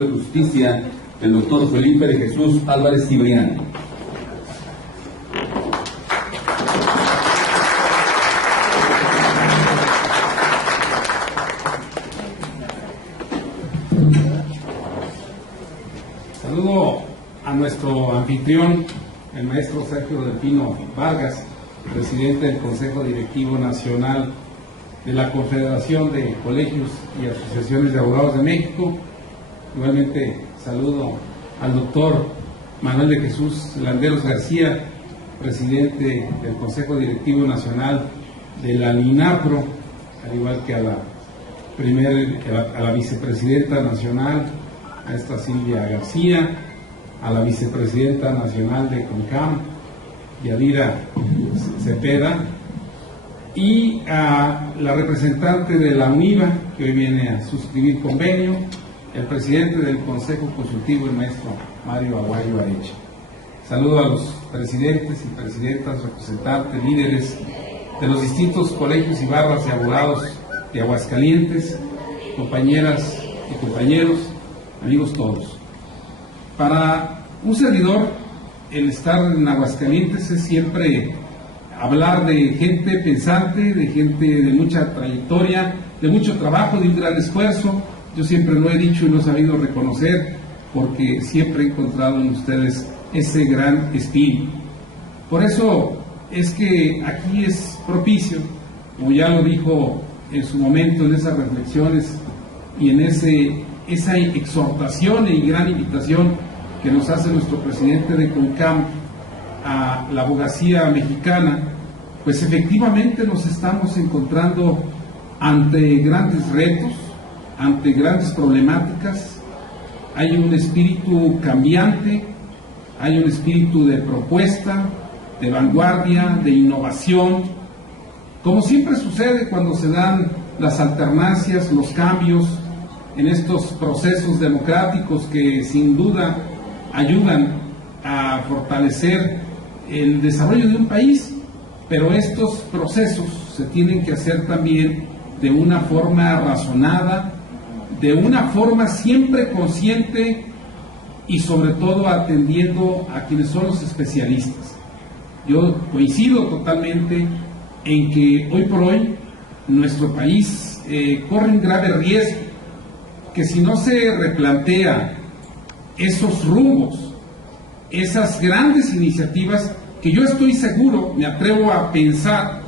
de Justicia, el doctor Felipe de Jesús Álvarez Cibrián. Saludo a nuestro anfitrión, el maestro Sergio Delfino Vargas, presidente del Consejo Directivo Nacional de la Confederación de Colegios y Asociaciones de Abogados de México. Igualmente saludo al doctor Manuel de Jesús Landeros García, presidente del Consejo Directivo Nacional de la LINAPRO, al igual que a la vicepresidenta nacional, a esta Silvia García, a la vicepresidenta nacional de CONCAM, Yadira Cepeda, y a la representante de la UNIVA, que hoy viene a suscribir convenio, el presidente del Consejo Consultivo, el maestro Mario Aguayo Areche. Saludo a los presidentes y presidentas, representantes, líderes de los distintos colegios y barras de abogados de Aguascalientes, compañeras y compañeros, amigos todos. Para un servidor, el estar en Aguascalientes es siempre hablar de gente pensante, de gente de mucha trayectoria, de mucho trabajo, de un gran esfuerzo. Yo siempre lo he dicho y lo he sabido reconocer, porque siempre he encontrado en ustedes ese gran espíritu. Por eso es que aquí es propicio, como ya lo dijo en su momento, en esas reflexiones y en esa exhortación y gran invitación que nos hace nuestro presidente de CONCAM a la abogacía mexicana, pues efectivamente nos estamos encontrando ante grandes retos, ante grandes problemáticas. Hay un espíritu cambiante, hay un espíritu de propuesta, de vanguardia, de innovación, como siempre sucede cuando se dan las alternancias, los cambios en estos procesos democráticos que sin duda ayudan a fortalecer el desarrollo de un país, pero estos procesos se tienen que hacer también de una forma razonada, de una forma siempre consciente y sobre todo atendiendo a quienes son los especialistas. Yo coincido totalmente en que hoy por hoy nuestro país corre un grave riesgo, que si no se replantea esos rumbos, esas grandes iniciativas, que yo estoy seguro, me atrevo a pensar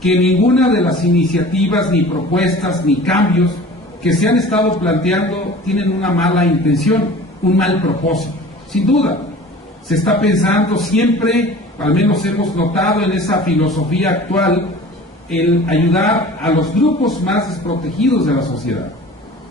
que ninguna de las iniciativas, ni propuestas, ni cambios que se han estado planteando tienen una mala intención, un mal propósito. Sin duda, se está pensando siempre, al menos hemos notado en esa filosofía actual, el ayudar a los grupos más desprotegidos de la sociedad.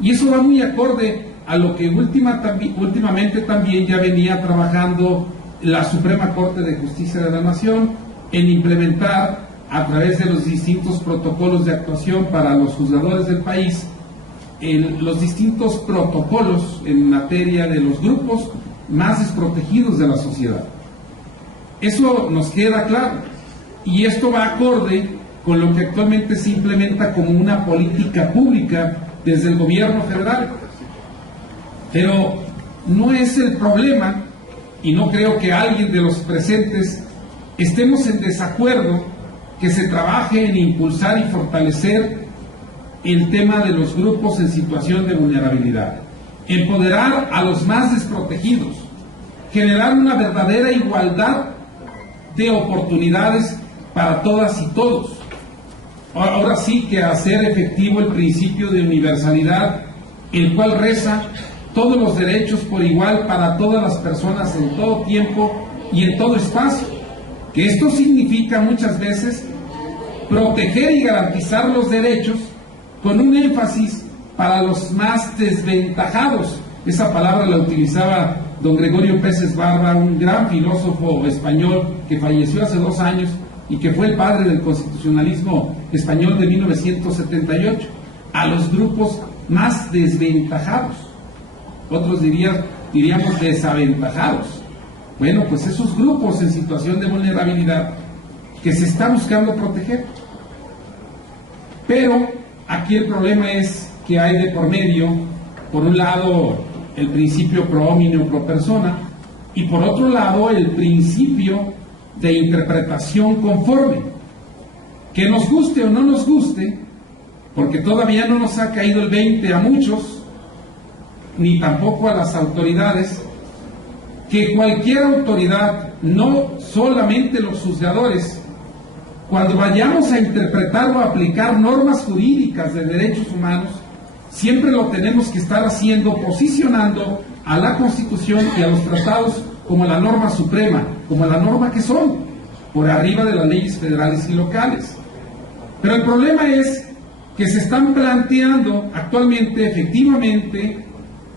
Y eso va muy acorde a lo que últimamente también ya venía trabajando la Suprema Corte de Justicia de la Nación en implementar a través de los distintos protocolos de actuación para los juzgadores del país, los distintos protocolos en materia de los grupos más desprotegidos de la sociedad. Eso nos queda claro, y esto va acorde con lo que actualmente se implementa como una política pública desde el gobierno federal. Pero no es el problema, y no creo que alguien de los presentes estemos en desacuerdo que se trabaje en impulsar y fortalecer el tema de los grupos en situación de vulnerabilidad, empoderar a los más desprotegidos, generar una verdadera igualdad de oportunidades para todas y todos. Ahora sí que hacer efectivo el principio de universalidad, el cual reza todos los derechos por igual para todas las personas en todo tiempo y en todo espacio, que esto significa muchas veces proteger y garantizar los derechos con un énfasis para los más desventajados. Esa palabra la utilizaba don Gregorio Peces Barba, un gran filósofo español que falleció hace 2 años y que fue el padre del constitucionalismo español de 1978, a los grupos más desventajados. Otros diríamos desaventajados. Bueno, pues esos grupos en situación de vulnerabilidad que se está buscando proteger. Pero aquí el problema es que hay de por medio, por un lado, el principio pro homine o pro persona, y por otro lado el principio de interpretación conforme, que nos guste o no nos guste, porque todavía no nos ha caído el 20 a muchos, ni tampoco a las autoridades, que cualquier autoridad, no solamente los juzgadores, cuando vayamos a interpretar o a aplicar normas jurídicas de derechos humanos, siempre lo tenemos que estar haciendo posicionando a la Constitución y a los tratados como la norma suprema, como la norma que son, por arriba de las leyes federales y locales. Pero el problema es que se están planteando actualmente, efectivamente,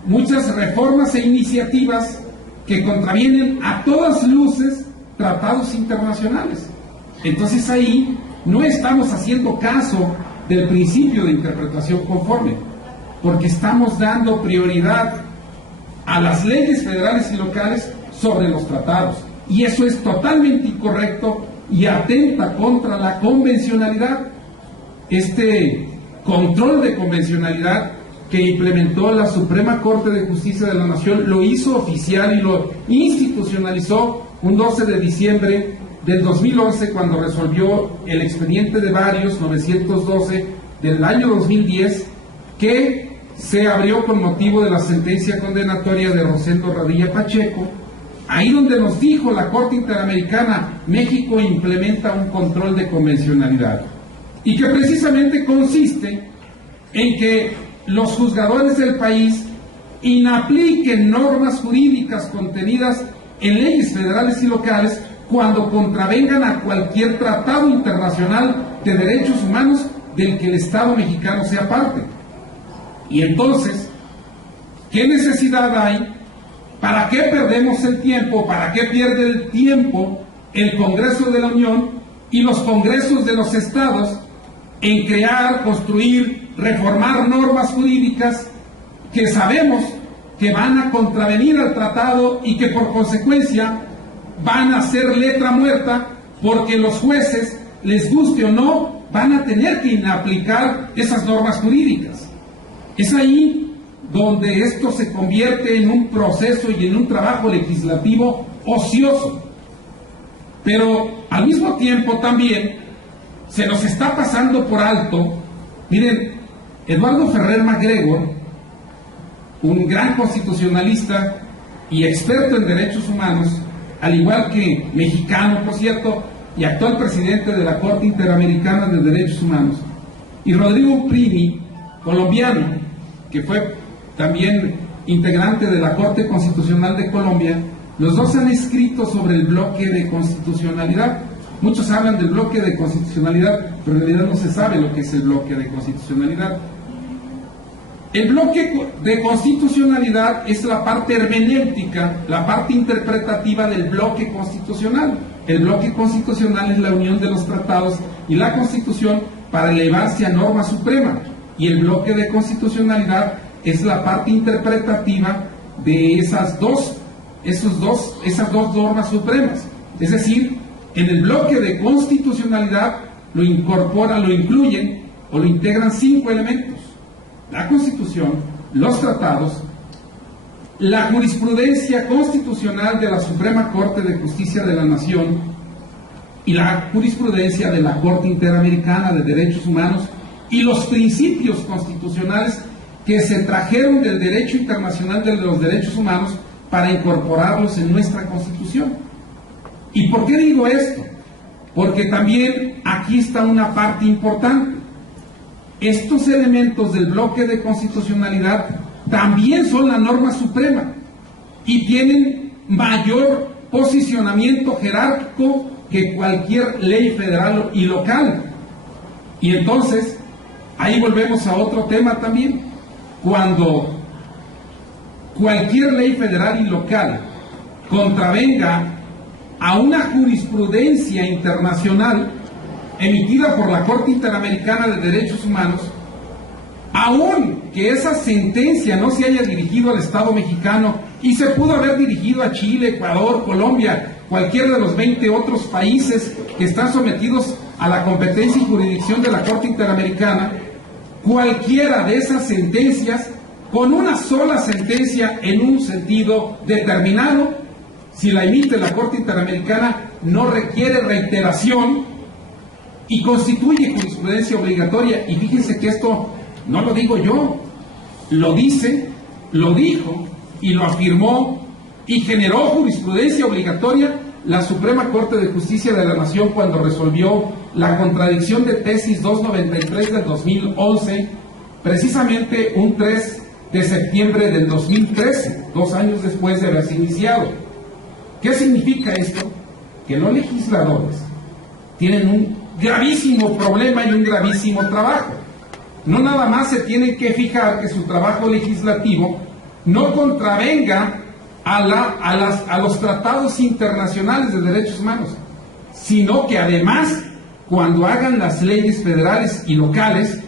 muchas reformas e iniciativas que contravienen a todas luces tratados internacionales. Entonces ahí no estamos haciendo caso del principio de interpretación conforme, porque estamos dando prioridad a las leyes federales y locales sobre los tratados, y eso es totalmente incorrecto y atenta contra la convencionalidad. Este control de convencionalidad que implementó la Suprema Corte de Justicia de la Nación lo hizo oficial y lo institucionalizó un 12 de diciembre del 2011, cuando resolvió el expediente de varios 912 del año 2010, que se abrió con motivo de la sentencia condenatoria de Rosendo Radilla Pacheco, ahí donde nos dijo la Corte Interamericana: México implementa un control de convencionalidad, y que precisamente consiste en que los juzgadores del país inapliquen normas jurídicas contenidas en leyes federales y locales cuando contravengan a cualquier tratado internacional de derechos humanos del que el Estado mexicano sea parte. Y entonces, ¿qué necesidad hay? ¿Para qué perdemos el tiempo? ¿Para qué pierde el tiempo el Congreso de la Unión y los congresos de los estados en crear, construir, reformar normas jurídicas que sabemos que van a contravenir al tratado y que por consecuencia van a ser letra muerta, porque los jueces, les guste o no, van a tener que aplicar esas normas jurídicas? Es ahí donde esto se convierte en un proceso y en un trabajo legislativo ocioso. Pero al mismo tiempo también se nos está pasando por alto. Miren, Eduardo Ferrer MacGregor, un gran constitucionalista y experto en derechos humanos, al igual que mexicano, por cierto, y actual presidente de la Corte Interamericana de Derechos Humanos, y Rodrigo Primi, colombiano, que fue también integrante de la Corte Constitucional de Colombia, los dos han escrito sobre el bloque de constitucionalidad. Muchos hablan del bloque de constitucionalidad, pero en realidad no se sabe lo que es el bloque de constitucionalidad. El bloque de constitucionalidad es la parte hermenéutica, la parte interpretativa del bloque constitucional. El bloque constitucional es la unión de los tratados y la Constitución para elevarse a norma suprema, y el bloque de constitucionalidad es la parte interpretativa de esas dos normas supremas. Es decir, en el bloque de constitucionalidad lo incluyen o lo integran 5 elementos: la Constitución, los tratados, la jurisprudencia constitucional de la Suprema Corte de Justicia de la Nación y la jurisprudencia de la Corte Interamericana de Derechos Humanos, y los principios constitucionales que se trajeron del derecho internacional de los derechos humanos para incorporarlos en nuestra Constitución. ¿Y por qué digo esto? Porque también aquí está una parte importante. Estos elementos del bloque de constitucionalidad también son la norma suprema y tienen mayor posicionamiento jerárquico que cualquier ley federal y local. Y entonces, ahí volvemos a otro tema también. Cuando cualquier ley federal y local contravenga a una jurisprudencia internacional emitida por la Corte Interamericana de Derechos Humanos, aun que esa sentencia no se haya dirigido al Estado mexicano y se pudo haber dirigido a Chile, Ecuador, Colombia, cualquiera de los 20 otros países que están sometidos a la competencia y jurisdicción de la Corte Interamericana, cualquiera de esas sentencias con una sola sentencia en un sentido determinado. Si la emite la Corte Interamericana, no requiere reiteración y constituye jurisprudencia obligatoria. Y fíjense que esto no lo digo yo, lo dice, lo dijo y lo afirmó y generó jurisprudencia obligatoria la Suprema Corte de Justicia de la Nación cuando resolvió la contradicción de tesis 293 del 2011, precisamente un 3 de septiembre del 2013, 2 años después de haberse iniciado. ¿Qué significa esto? Que los legisladores tienen un gravísimo problema y un gravísimo trabajo. No nada más se tienen que fijar que su trabajo legislativo no contravenga a los tratados internacionales de derechos humanos, sino que además, cuando hagan las leyes federales y locales,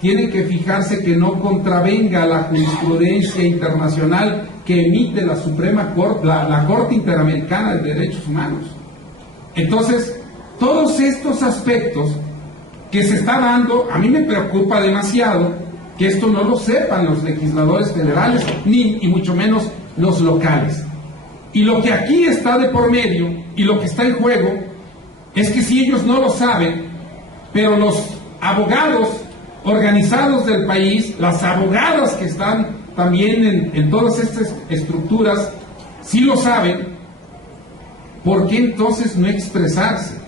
tienen que fijarse que no contravenga la jurisprudencia internacional que emite la Suprema Corte, la Corte Interamericana de Derechos Humanos. Entonces, todos estos aspectos que se está dando, a mí me preocupa demasiado que esto no lo sepan los legisladores federales, ni y mucho menos los locales. Y lo que aquí está de por medio y lo que está en juego es que si ellos no lo saben, pero los abogados organizados del país, las abogadas que están también en todas estas estructuras, sí lo saben, ¿por qué entonces no expresarse?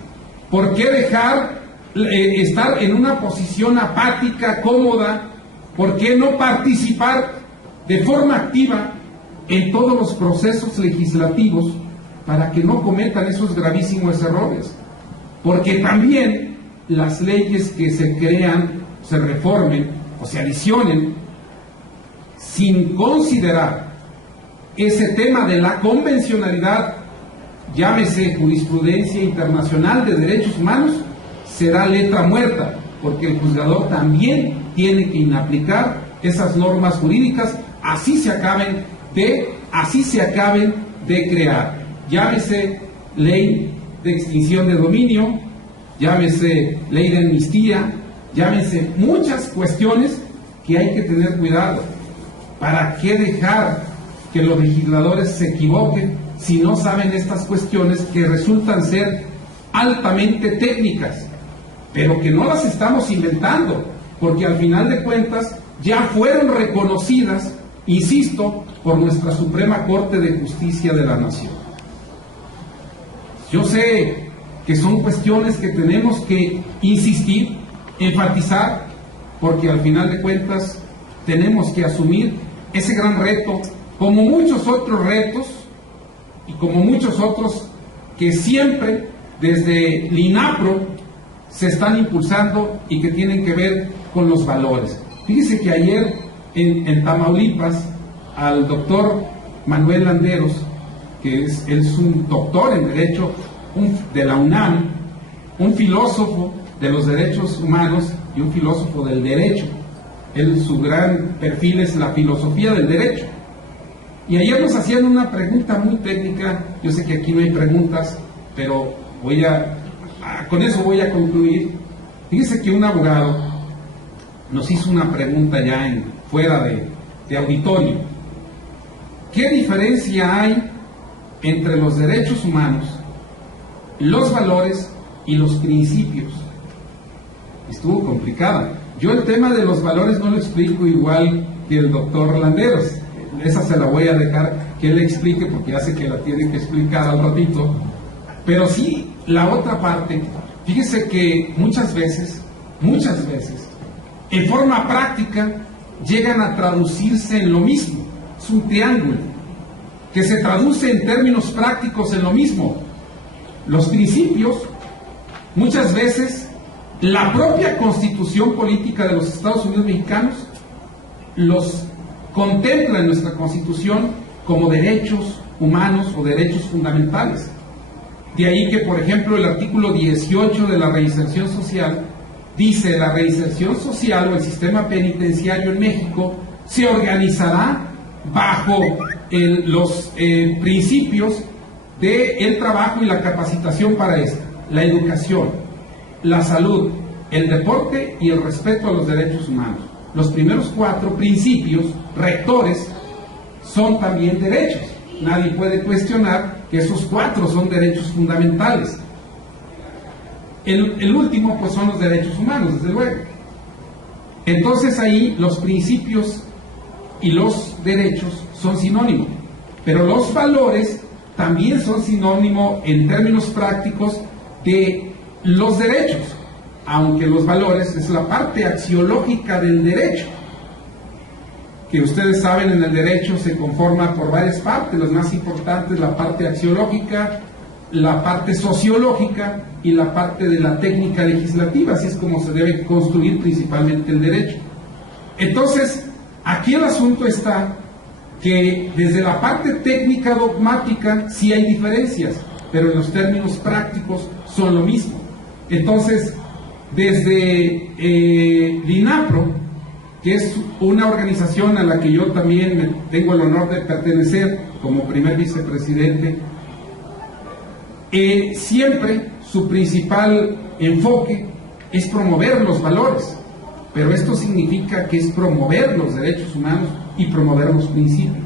¿Por qué dejar estar en una posición apática, cómoda? ¿Por qué no participar de forma activa en todos los procesos legislativos para que no cometan esos gravísimos errores? Porque también las leyes que se crean, se reformen o se adicionen sin considerar ese tema de la convencionalidad, llámese jurisprudencia internacional de derechos humanos, será letra muerta, porque el juzgador también tiene que inaplicar esas normas jurídicas, así se acaben de crear, llámese ley de extinción de dominio, llámese ley de amnistía, llámese muchas cuestiones que hay que tener cuidado. ¿Para qué dejar que los legisladores se equivoquen si no saben estas cuestiones que resultan ser altamente técnicas, pero que no las estamos inventando, porque al final de cuentas ya fueron reconocidas, insisto, por nuestra Suprema Corte de Justicia de la Nación? Yo sé que son cuestiones que tenemos que insistir, enfatizar, porque al final de cuentas tenemos que asumir ese gran reto, como muchos otros retos y como muchos otros que siempre desde el INAPRO se están impulsando y que tienen que ver con los valores. Fíjese que ayer en Tamaulipas al doctor Manuel Landeros, que es un doctor en Derecho de la UNAM, un filósofo de los derechos humanos y un filósofo del derecho. Su gran perfil es la filosofía del derecho. Y ayer nos hacían una pregunta muy técnica. Yo sé que aquí no hay preguntas, pero con eso voy a concluir. Fíjese que un abogado nos hizo una pregunta ya fuera de auditorio. ¿Qué diferencia hay entre los derechos humanos, los valores y los principios? Estuvo complicada. Yo el tema de los valores no lo explico igual que el doctor Landeros. Esa se la voy a dejar que él explique, porque ya sé que la tiene que explicar al ratito. Pero sí, la otra parte, fíjese que muchas veces, en forma práctica, llegan a traducirse en lo mismo. Es un triángulo que se traduce en términos prácticos en lo mismo. Los principios, muchas veces, la propia Constitución Política de los Estados Unidos Mexicanos los contempla en nuestra Constitución como derechos humanos o derechos fundamentales. De ahí que, por ejemplo, el artículo 18 de la reinserción social dice: la reinserción social o el sistema penitenciario en México se organizará bajo los principios del trabajo y la capacitación para esto, la educación, la salud, el deporte y el respeto a los derechos humanos. los primeros 4 principios rectores son también derechos. Nadie puede cuestionar que esos 4 son derechos fundamentales. El último, pues, son los derechos humanos, desde luego. Entonces ahí los principios y los derechos son sinónimos, pero los valores también son sinónimo en términos prácticos de los derechos, aunque los valores es la parte axiológica del derecho, que ustedes saben, en el derecho se conforma por varias partes, las más importantes, la parte axiológica, la parte sociológica y la parte de la técnica legislativa. Así es como se debe construir principalmente el derecho. Entonces, aquí el asunto está que desde la parte técnica dogmática sí hay diferencias, pero en los términos prácticos son lo mismo. Entonces, desde LINAPRO, que es una organización a la que yo también tengo el honor de pertenecer como primer vicepresidente, siempre su principal enfoque es promover los valores, pero esto significa que es promover los derechos humanos y promover los principios.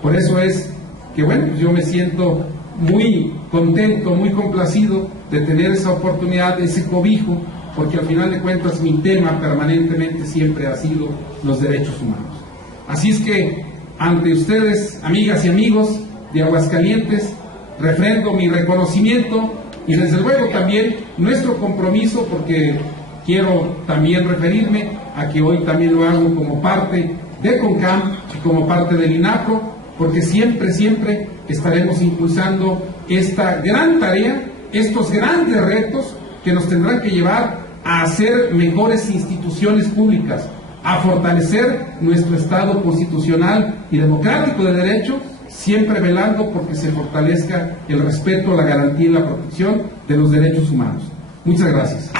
Por eso es que, bueno, pues yo me siento muy contento, muy complacido de tener esa oportunidad, ese cobijo, porque al final de cuentas mi tema permanentemente siempre ha sido los derechos humanos. Así es que ante ustedes, amigas y amigos de Aguascalientes, refrendo mi reconocimiento y desde luego también nuestro compromiso, porque quiero también referirme a que hoy también lo hago como parte de CONCAM y como parte del INAPRO, porque siempre estaremos impulsando esta gran tarea, estos grandes retos que nos tendrán que llevar a hacer mejores instituciones públicas, a fortalecer nuestro Estado constitucional y democrático de derecho, siempre velando porque se fortalezca el respeto, la garantía y la protección de los derechos humanos. Muchas gracias.